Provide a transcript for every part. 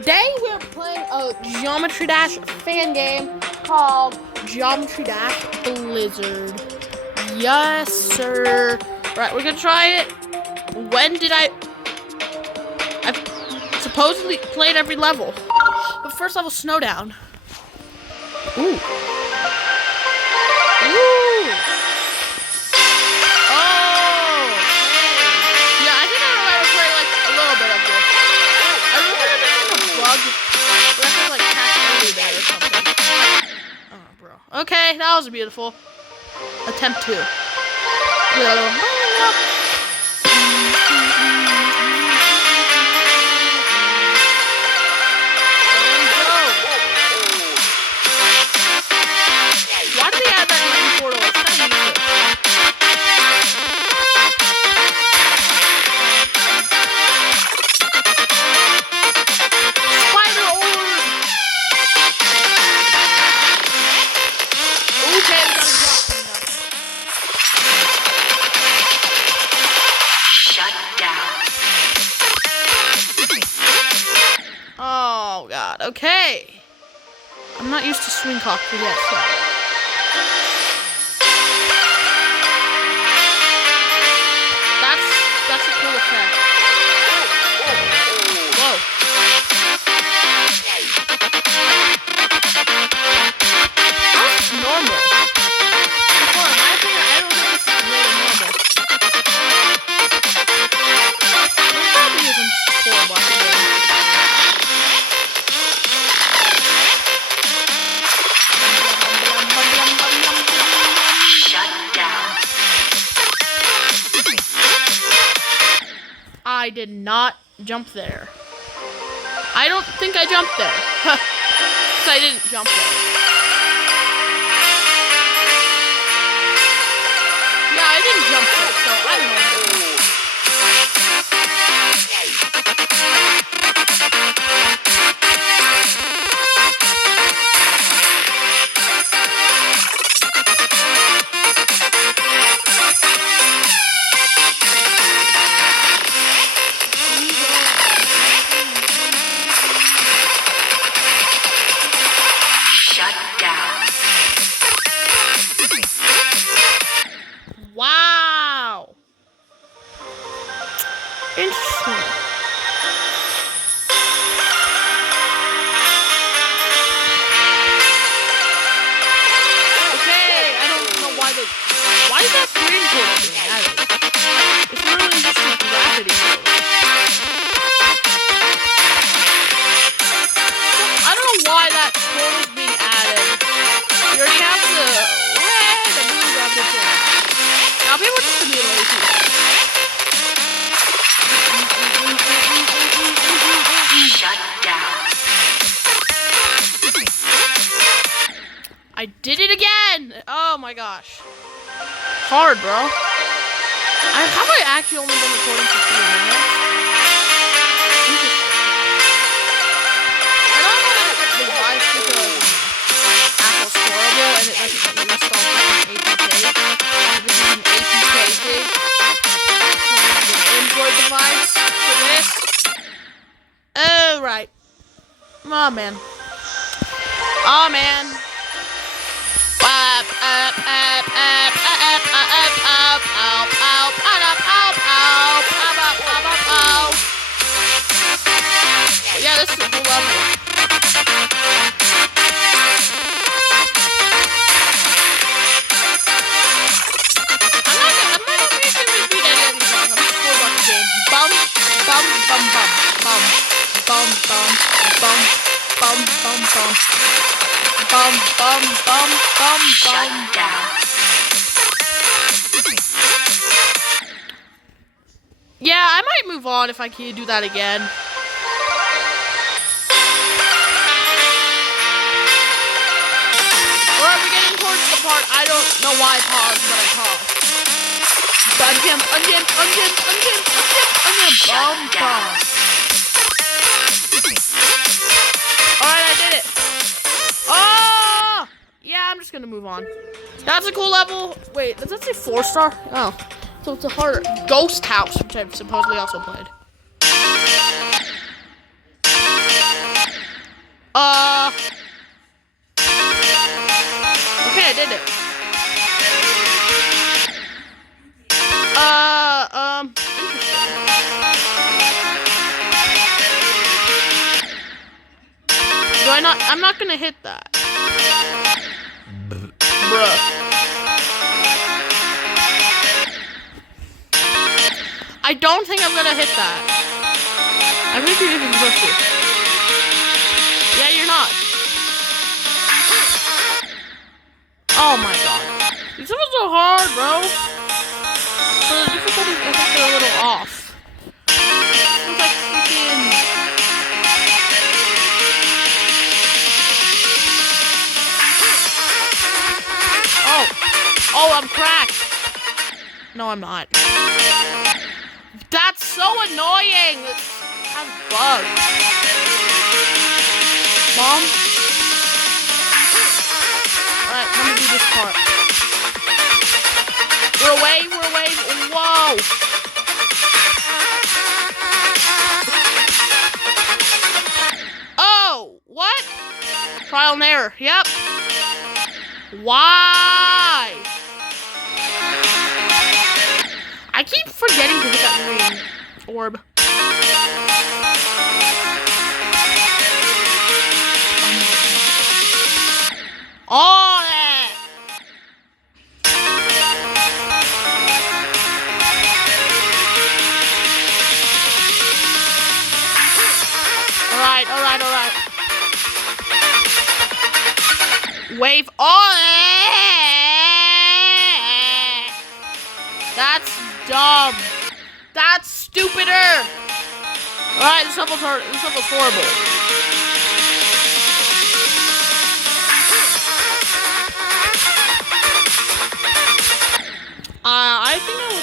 Today we're playing a Geometry Dash fan game called Geometry Dash Blizzard. Yes, sir. Right, we're gonna try it. When did I've supposedly played every level. But first level, Snowdown. Ooh. Ooh. Oh. Yeah, I think I remember playing like a little bit of this. I remember there was like a bug where I could like catch early there or something. Oh, bro. Okay, that was beautiful. Attempt 2. Oh god, okay. I'm not used to swing cockpit yet, so. That's a cool effect. Whoa. That's normal. Before, in my opinion, I don't think this is really normal. It probably isn't horrible at the game. I did not jump there. I don't think I jumped there. Because I didn't jump there. Yeah, I didn't jump there, so I don't know. Wow. Interesting. Okay, I don't know why is that green portal being added? It's literally just a gravity portal. I don't know why that portal's being added. You already have the red and blue gravity portal. Now people just gonna be lazy. Shut down. I did it again! Oh my gosh. Hard, bro. How have I actually only been recording for 3 minutes? Interesting. I don't know that it device because Apple's horrible and it doesn't let you install fucking APK. This is an APK thing. An Android device for this. Oh, right. Oh, man. Oh, man. Yeah, this is a cool level. I'm not gonna repeat any of these songs. I'm just score about the game. Bum, bum, bum, bum, bum, bum, bum, bum, bum, bum, bum. Bum, bum, bum, bum, Shut down. Yeah, I might move on if I can do that again. Or are we getting towards the part I don't know why I paused, but I paused. Unjump, unjump, unjump, unjump, unjump, unjump. Bum, bum. Alright, I did it. Oh! Yeah, I'm just gonna move on. That's a cool level. Wait, does that say 4-star? Oh. So it's a harder Ghost House, which I've supposedly also played. Why not? I'm not gonna hit that. Bruh. I don't think I'm gonna hit that. I think you're even supposed to. Yeah, you're not. Oh my god. These levels are hard, bro. So the difficulties, I think they're a little off. It's like freaking... Oh, I'm cracked. No, I'm not. That's so annoying. It has bugs. Mom? Alright, let me do this part. We're away. Whoa! Oh! What? Trial and error. Yep. Why? I keep forgetting to hit that green orb. On it! Alright. Wave on it! That's dumb. That's stupider. Alright, this level's horrible.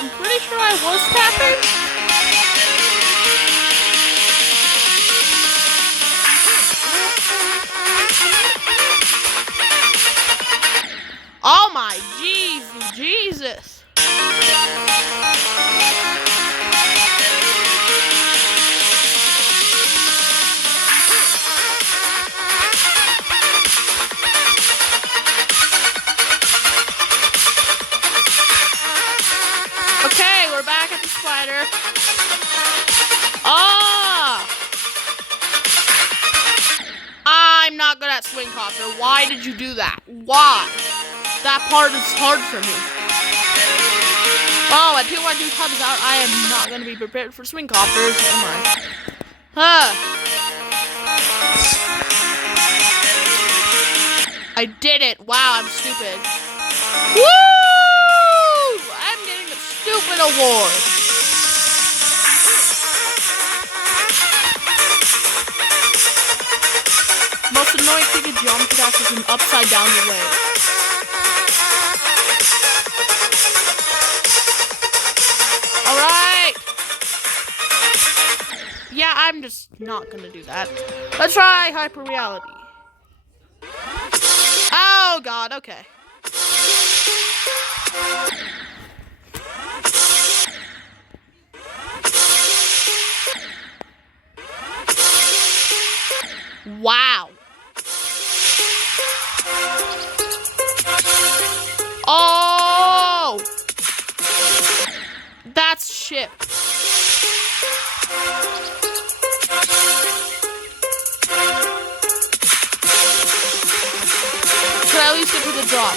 I'm pretty sure I was tapping. Oh my Jesus. Okay, we're back at the spider. I'm not good at swing copter. Why did you do that? Why? That part is hard for me. Oh, until I do comes out, I am not going to be prepared for swing coppers, am I? I did it. Wow, I'm stupid. Woo! I'm getting a stupid award. Most annoying thing in Geometry Dash is an upside down wave. Alright! Yeah, I'm just not gonna do that. Let's try Hyper Reality. Oh god, okay. Wow. Oh! That's shit. Should I at least get to the drop?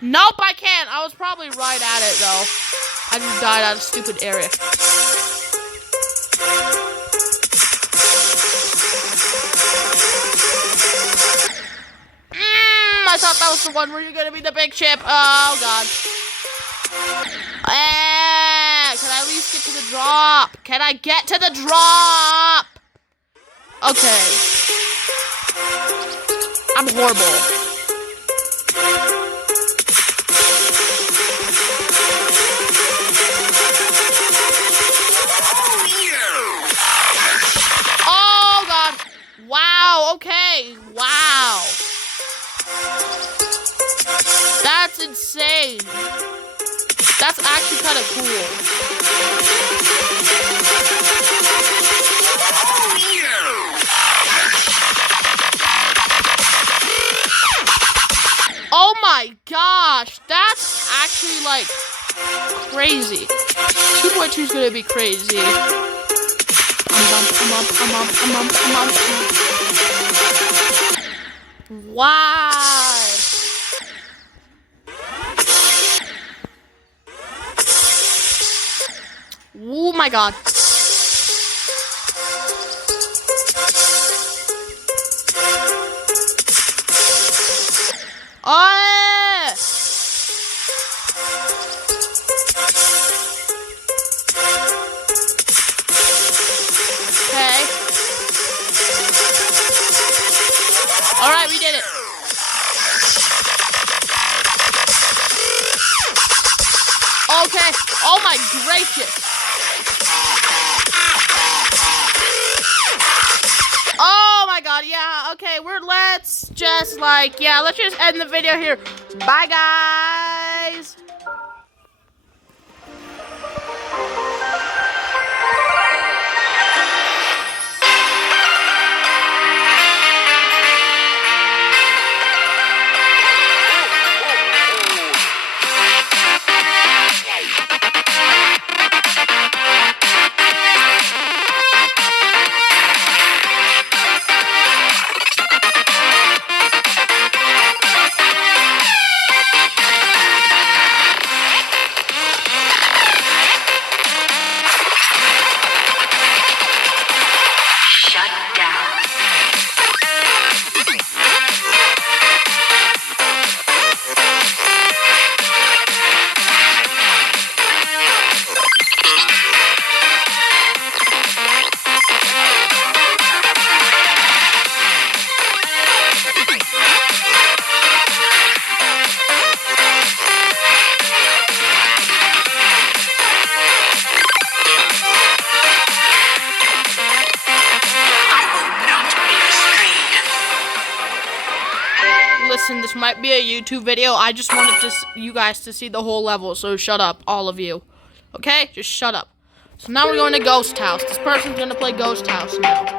Nope, I can't. I was probably right at it, though. I just died out of stupid area. I thought that was the one where you're gonna be the big chip. Oh, God. Can I at least get to the drop? Can I get to the drop? Okay. I'm horrible. Oh, God. Wow, okay. Wow. That's insane. That's actually kind of cool. Oh my gosh, that's actually like crazy. 2.2 is gonna be crazy. Why? Oh my god. Oh! Okay. Alright, we did it. Okay. Oh my gracious. Oh my god, yeah, okay, let's just end the video here. Bye, guys. Listen, this might be a YouTube video. I just wanted you guys to see the whole level, so shut up, all of you. Okay? Just shut up. So now we're going to Ghost House. This person's going to play Ghost House now.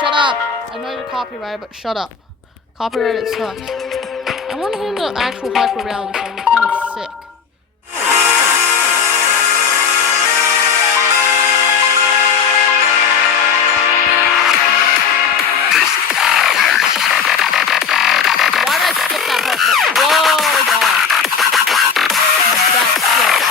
Shut up. I know you're copyrighted, but shut up. Copyrighted sucks. I want to hear the actual hyper reality song. It's kind of sick. Why did I skip that part? Whoa, God. That's sick.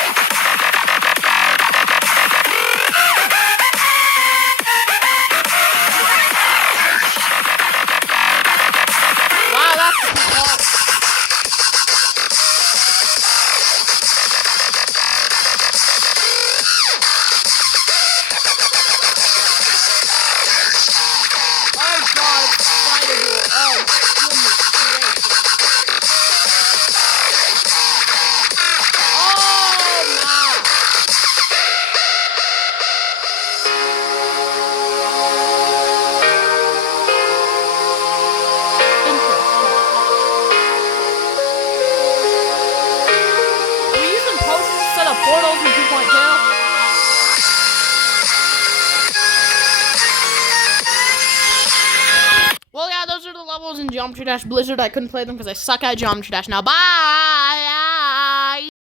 Portals in 2.2. Well, yeah, those are the levels in Geometry Dash Blizzard. I couldn't play them because I suck at Geometry Dash. Now, bye!